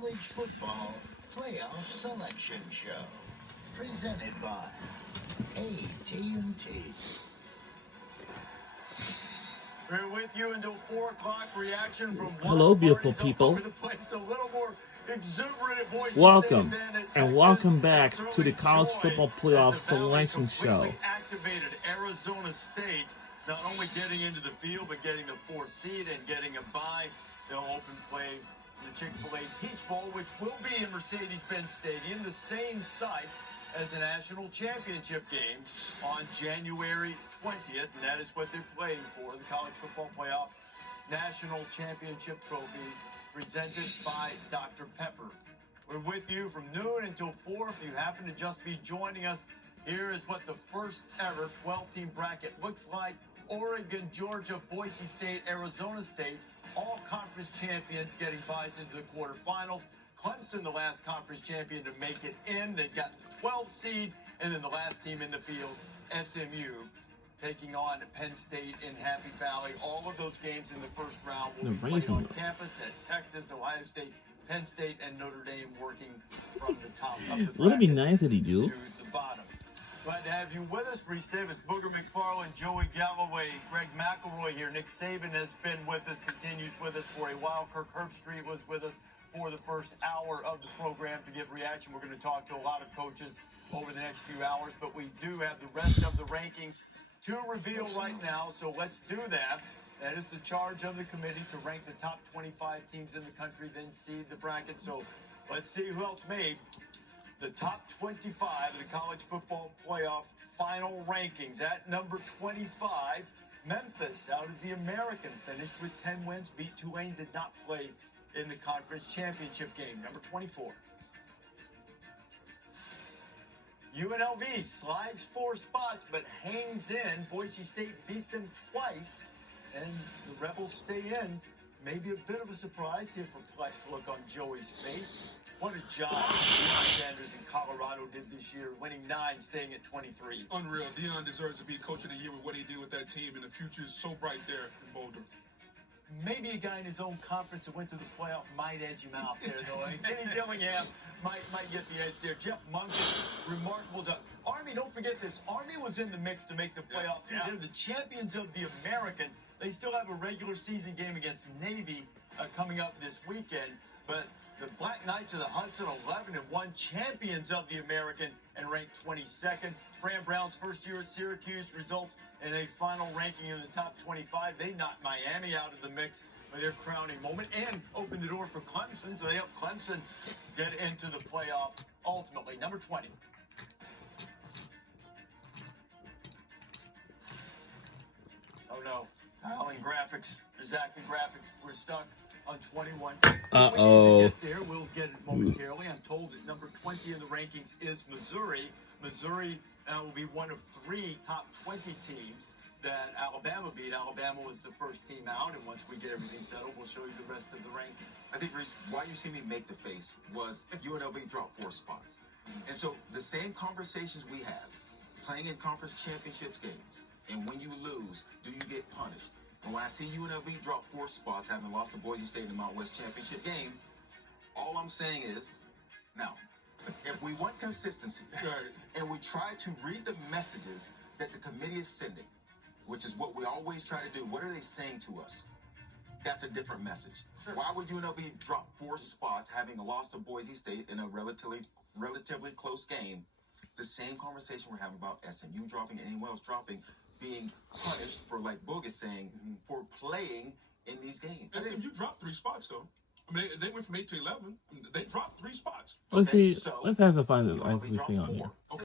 College Football Playoff Selection Show, presented by AT&T. We're with you until 4 o'clock. Reaction from Hello, beautiful people. All over the place. A little more exuberant at Boise Welcome, State than at and Texas. welcome back Certainly to the College joy Football as Playoff the Valley Selection Show. completely activated Arizona State, not only getting into the field, but getting the 4th seed and getting a bye. They'll open play the Chick-fil-A Peach Bowl, which will be in Mercedes-Benz Stadium, the same site as the national championship game on January 20th, and that is what they're playing for, the College Football Playoff National Championship Trophy, presented by Dr. Pepper. We're with you from noon until 4. If you happen to just be joining us, here is what the first ever 12-team bracket looks like. Oregon, Georgia, Boise State, Arizona State, all conference champions getting buys into the quarterfinals. Clemson, the last conference champion to make it in. They got the 12th seed, and then the last team in the field, SMU, taking on Penn State in Happy Valley. All of those games in the first round will be played on campus at Texas, Ohio State, Penn State, and Notre Dame, working from the top of the bracket. Would it be nice that he do? To the bottom. Glad to have you with us. Reese Davis, Booger McFarland, Joey Galloway, Greg McElroy here. Nick Saban has been with us, continues with us for a while. Kirk Herbstreit was with us for the first hour of the program to give reaction. We're going to talk to a lot of coaches over the next few hours, but we do have the rest of the rankings to reveal right now, so let's do that. That is the charge of the committee, to rank the top 25 teams in the country, then seed the bracket. So let's see who else made the top 25 of the College Football Playoff final rankings. At number 25, Memphis, out of the American, finished with 10 wins, beat Tulane, did not play in the conference championship game. Number 24. UNLV slides 4 spots, but hangs in. Boise State beat them twice, and the Rebels stay in. Maybe a bit of a surprise. See a perplexed look on Joey's face. What a job Deion Sanders in Colorado did this year, winning 9, staying at 23. Unreal. Deion deserves to be Coach of the Year with what he did with that team, and the future is so bright there in Boulder. Maybe a guy in his own conference that went to the playoff might edge him out there, though. I mean, Kenny Dillingham might get the edge there. Jeff Monken, remarkable job. Army, don't forget this. Army was in the mix to make the playoff. Yeah. They're the champions of the American. They still have a regular season game against Navy coming up this weekend. But the Black Knights of the Hudson, 11-1, champions of the American and ranked 22nd. Fran Brown's first year at Syracuse results in a final ranking in the top 25. They knocked Miami out of the mix with their crowning moment and opened the door for Clemson. So they helped Clemson get into the playoff ultimately. Number 20. Oh no. Kyle and graphics, Zach and graphics, we're stuck on 21. Uh-oh. We need to get there. We'll get it momentarily. I'm told that number 20 in the rankings is Missouri. Missouri will be one of 3 top 20 teams that Alabama beat. Alabama was the first team out, and once we get everything settled, we'll show you the rest of the rankings. I think, Reese, why you see me make the face was UNLV dropped 4 spots. And so the same conversations we have, playing in conference championships games, and when you lose, do you get punished? And when I see UNLV drop 4 spots, having lost to Boise State in the Mountain West Championship game, all I'm saying is, now, if we want consistency, and we try to read the messages that the committee is sending, which is what we always try to do, what are they saying to us? That's a different message. Sure. Why would UNLV drop 4 spots, having lost to Boise State in a relatively close game? The same conversation we're having about SMU dropping and anyone else dropping, being punished for, like Boog is saying, for playing in these games. SMU dropped 3 spots, though. I mean, they went from 8 to 11. They dropped 3 spots. Let's Okay, see. so Let's have to find it. UNLV Let's see on dropped here. 4. Okay.